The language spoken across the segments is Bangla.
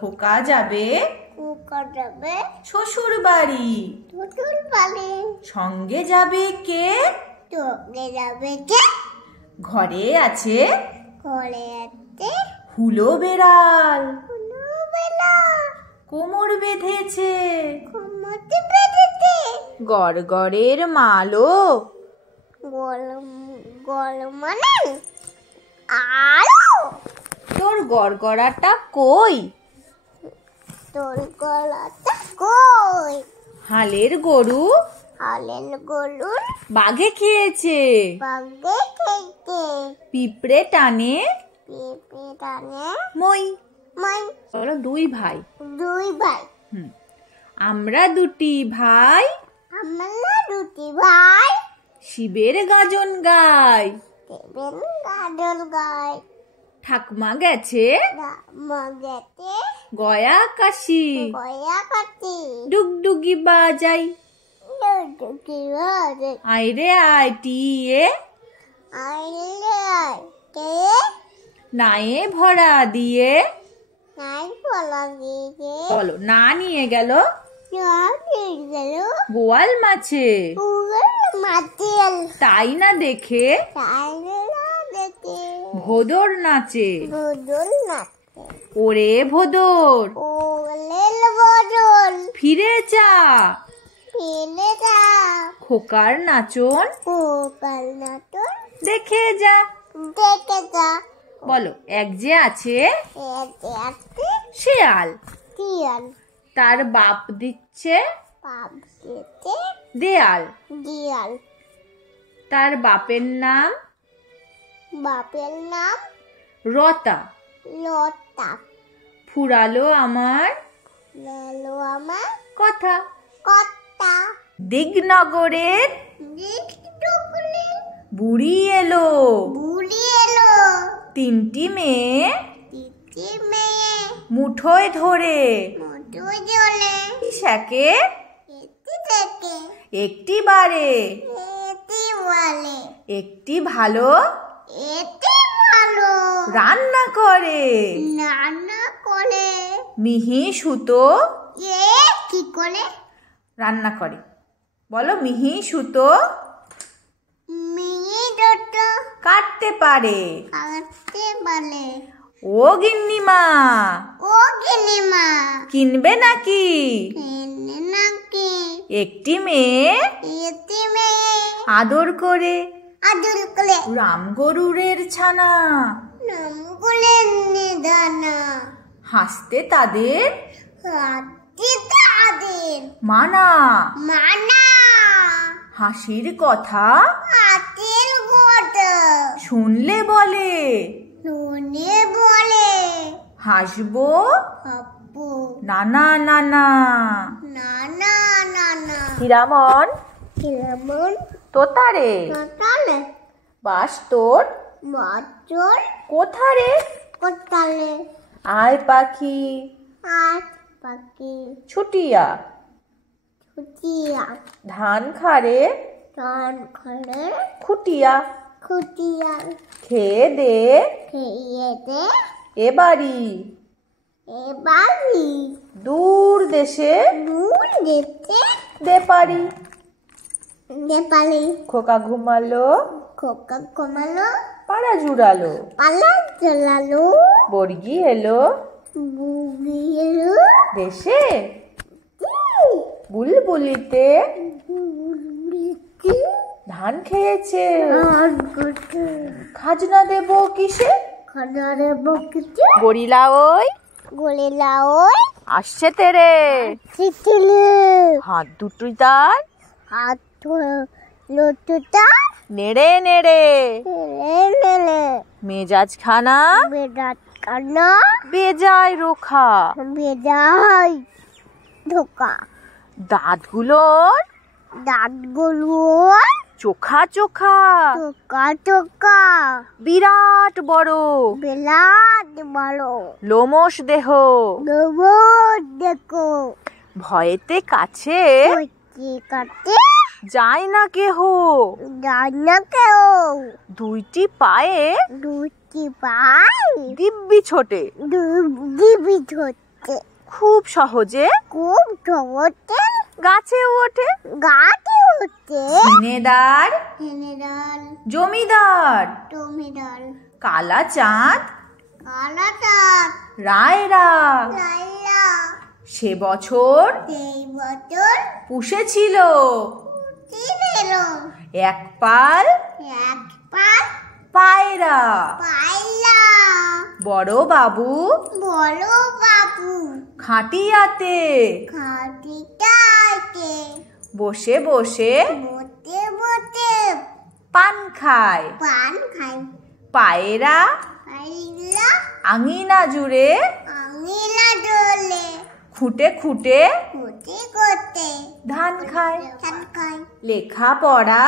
খোকা যাবে শ্বশুর বাড়ি। সঙ্গে যাবে কে? ঘরে আছে হুলো বেড়াল। কোমর বেঁধেছে গড়গড়ের মালো। তোর গড়গড়াটা কই? হালের গরু বাঘে খেয়েছে। পিঁপড়ে টানে মই। চলো দুই ভাই। আমরা দুটি ভাই শিবের গাজন গাই। ঠাকুমা গেছে গয়া কাশি। ডুগডুগি বাজাই আইরে আয় টিয়ে। নায়ে ভরা দিয়ে বলো না নিয়ে গেল বোয়াল মাছে। তাই না দেখে ভোদর নাচে। ওরে ভোদর ফিরে যা। খোকার নাচন দেখে যা। বলো এক যে আছে শিয়াল। তার বাপ দিচ্ছে দেয়াল। তার বাপের নাম রতা। ফুরালো আমার কথা। দিগনগরের বুড়ি এলো। তিনটি মেয়ে মুঠোয় ধরে শাকে একটি বারে একটি ভালো রান্না করে। মিহি সুতো কি করে রান্না করে? বলো মিহি সুতো কাটতে পারে। ও গিন্নিমা কিনবে নাকি? একটি মেয়ে আদর করে রামগরুরের ছানা। হাসতে তাদের মানা। হাসির কথা শুনলে বলে হাসবো নানা নানা। হিরামন তোতারে বাস তোর কোথারে? আয় পাখি ছুটিয়া ধান খারে খুটিয়া। খেয়ে দে এবাড়ি দূর দেশে দে পারি। খোকা ঘুমালো পাড়া জুড়ালো বর্গি এলো দেশে। বুলবুলিতে ধান খেয়েছে। খাজনা দেব কিসে? গরিলা ওই আসছে তেরে। হাত দুটি তার নেড়ে নেড়ে মেজাজ খানা বেজায় রোখা। দাঁতগুলোর চোখা চোখা বিরাট বড় লোমশ দেহ। ভয়েতে কাছে যায় না কেহ। দুইটি পায়ে দিব্যি ছোটে খুব সহজে গাছে ওঠে ঝিনেদার জমিদার কালা চাঁদ রায়রা সে বছর পুষেছিল এক পাল পায়রা বড় বাবু খাটিয়াতে বসে বসে পান খায় পায়রা আঙিনা জুড়ে খুঁটে খুঁটে ধান খায় লেখাপড়া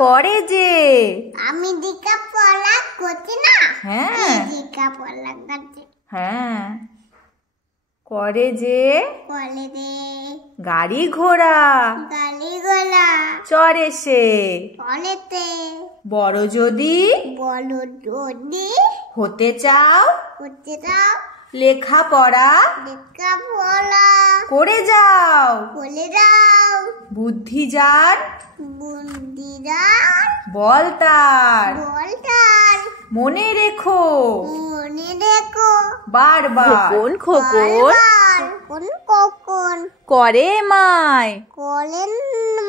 করে যে আমি লেখাপড়া করছি না হ্যাঁ লেখাপড়া করছি হ্যাঁ করে যে কলেজে গাড়ি ঘোড়া চড়ে সে কলেজে বড় যদি বলো যদি হতে চাও করতে দাও লেখাপড়া লেখাপড়া করে যাও বলে দাও বুদ্ধি যার বুদ্ধিদার বল তার বলতার মনে রেখো মনে দেখো বারবার খোকন কখন করে মায় কলেন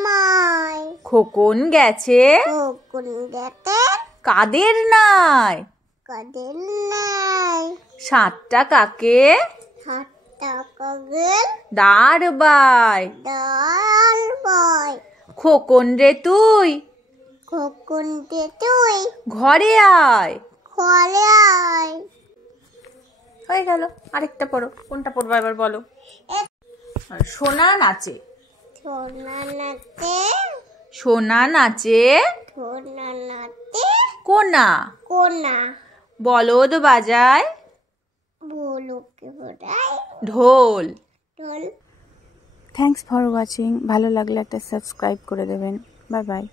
মাই খোকন গেছে কখন গেতে কাদের নাই কাদের নাই 7টা কাকে 7টা কাগেল দাঁড় বাই ডাল বয় খোকন রে তুই কখন তুই ঘরে আয় খলে আয় হয়ে গেল আরেকটা পড়ো কোনটা পড়বো এবার বলো সোনা নাচে সোনা নাচে সোনা নাচে সোনা নাচে কোনা কোনা বলদ বাজায় বলো কে বোঝায় ঢোল ঢোল থ্যাঙ্কস ফর ওয়াচিং। ভালো লাগলে একটা সাবস্ক্রাইব করে দেবেন। Bye bye.